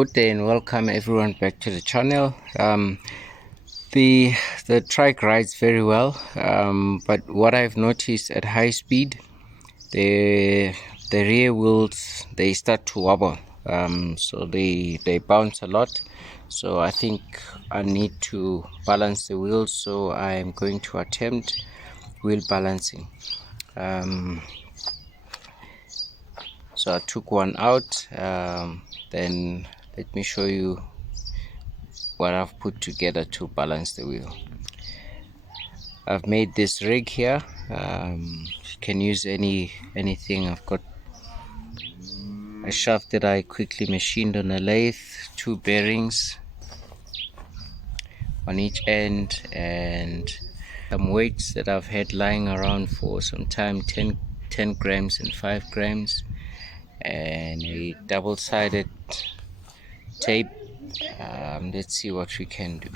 Good day and welcome everyone back to the channel. The trike rides very well, but what I've noticed at high speed, the rear wheels they start to wobble, so they bounce a lot. So I think I need to balance the wheels. So I'm going to attempt wheel balancing. So I took one out. Then let me show you what I've put together to balance the wheel. I've made this rig here. You can use anything. I've got a shaft that I quickly machined on a lathe, two bearings on each end, and some weights that I've had lying around for some time, 10 grams and 5 grams, and a double-sided tape. Let's see what we can do.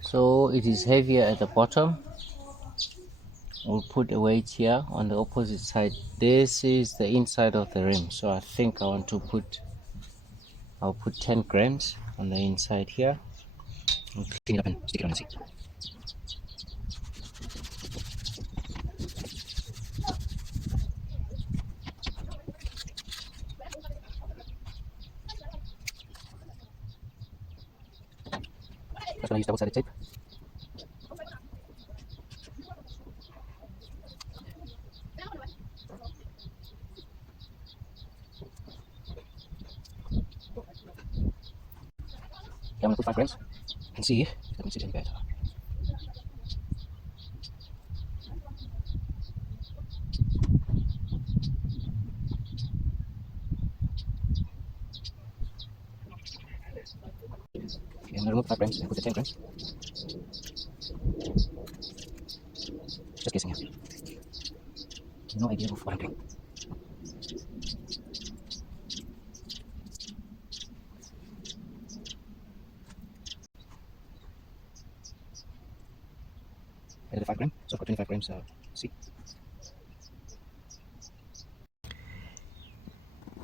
So it is heavier at the bottom. We'll put a weight here on the opposite side. This is the inside of the rim, so I think I'll put 10 grams on the inside here. I'll clean it up and stick it on the seat. That's when I use double-sided tape. Okay, I'm going to put 5 grams and see if that makes it any better. Okay, I'm going to remove 5 grams and put the 10 grams. Just guessing here. No idea of what I'm doing. Added 5 grams, so I've got 25 grams. See.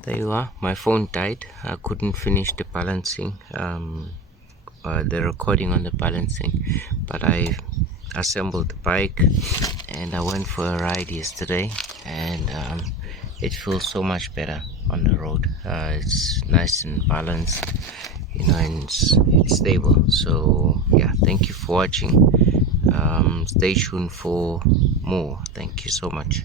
there you are. My phone died. I couldn't finish the balancing, the recording on the balancing, but I assembled the bike and I went for a ride yesterday, and it feels so much better on the road. It's nice and balanced, and it's stable. So yeah, thank you for watching. Stay tuned for more. Thank you so much.